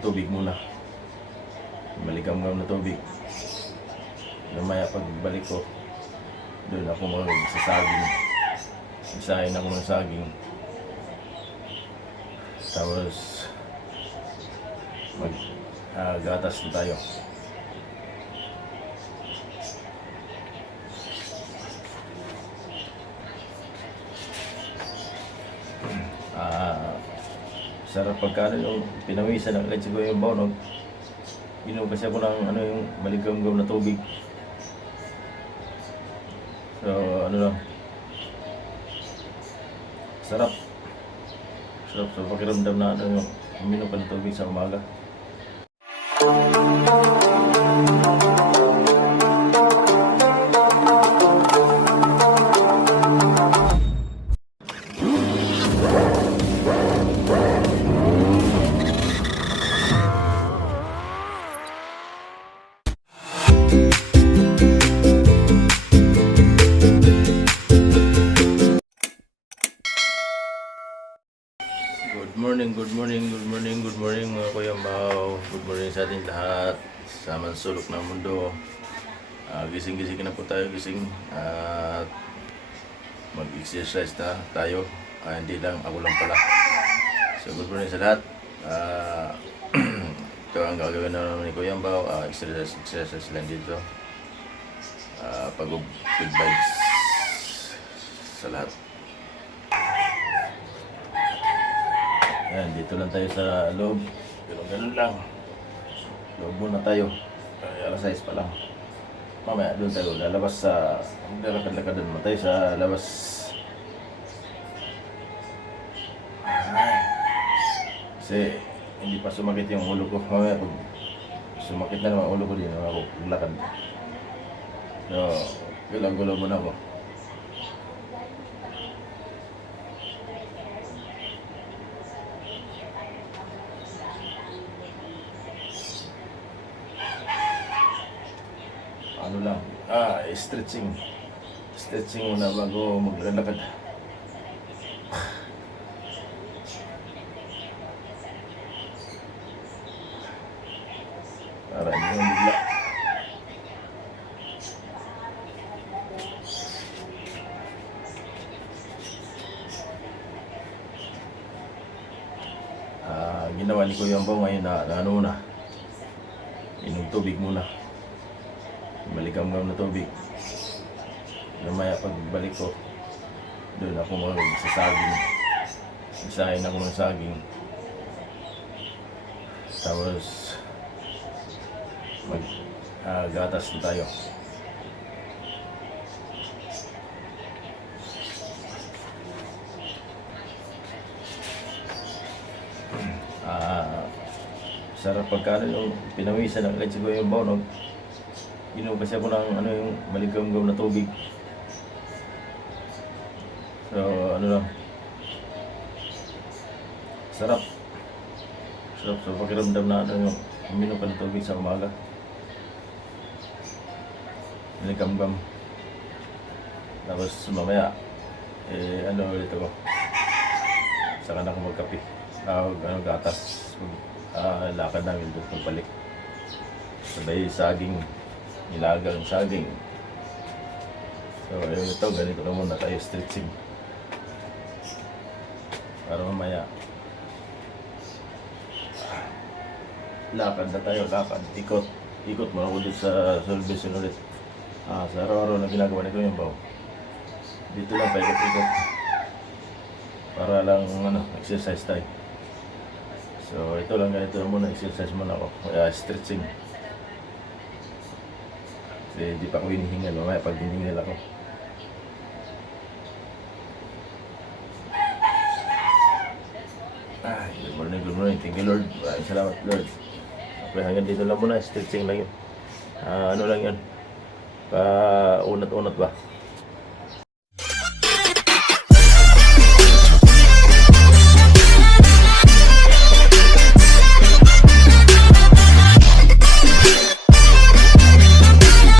tubig muna. Maligam-gam na tubig. Namaya pagbalik ko, doon ako magsasaging. Isahin ako ng saging. Tapos gatas na tayo. Sarap pagka yung pinawisan ng agad siguro yung bawnog. Inom kasi ako ng yung maligam-gam na tubig. So lang. Sarap. Sarap sa pakiramdam na yung uminom ka ng tubig sa umaga. Good morning mga Kuya Mau. Good morning sa ating lahat sa mansulok ng mundo. Gising-gising na po tayo, gising at mag-exercise na tayo. Hindi lang, ako lang pala. So good morning sa lahat. Ito ang gagawin na naman ni Kuya Mau. Exercise lang dito. Good vibes sa lahat. Ayan, dito lang tayo sa loob. Ganun lang. Loob muna tayo. Alas 6 pa lang. Mamaya doon tayo lalabas sa... Lalakad-lakad doon tayo sa labas. Kasi hindi pa sumakit yung ulo ko. Mamaya pag sumakit na naman ulo ko, din naman ako paglakad. So, gulang-gulo muna ako. Stretching muna bago maglalakad. Para hindi mo bigla. Ginawa ni Kuya Mau ngayon na inom tubig muna. Maligam-gam na tubig. Namaya pagbalik ko, doon ako magsasaging. Isahin ako ng saging. Tapos gatas na tayo. Sarap pagka yung pinawisan ng agad siguro yung bawnog. Inom kasi ako ng yung maligam-gam na tubig. So lang. Sarap. Sarap sa pakiramdam na yung uminom ka ng tubig sa umaga. Maligam-gam. Tapos mamaya ulit ako. Saka na ako magkape. Gatas. Lakad namin doon pagbalik. Sabay saging. Nilagang saging. So ito, ganito na muna tayo stretching. Para mamaya lakad na tayo, lakad. Ikot mo ako dito sa Solveson ulit. Sa araw-araw na ginagawa nito yung Mau. Dito lang tayo ikot-ikot. Para lang exercise tayo. So ito lang, ganito muna, exercise muna ako. Stretching. Kasi hindi pa ako hinihingal. Mamaya pag hinihingal ako. Good morning. Thank you, Lord. Maraming salamat, Lord. Okay, hanggang dito lang muna. Stretching lang yun. Lang yun. Pa-unat-unat ba?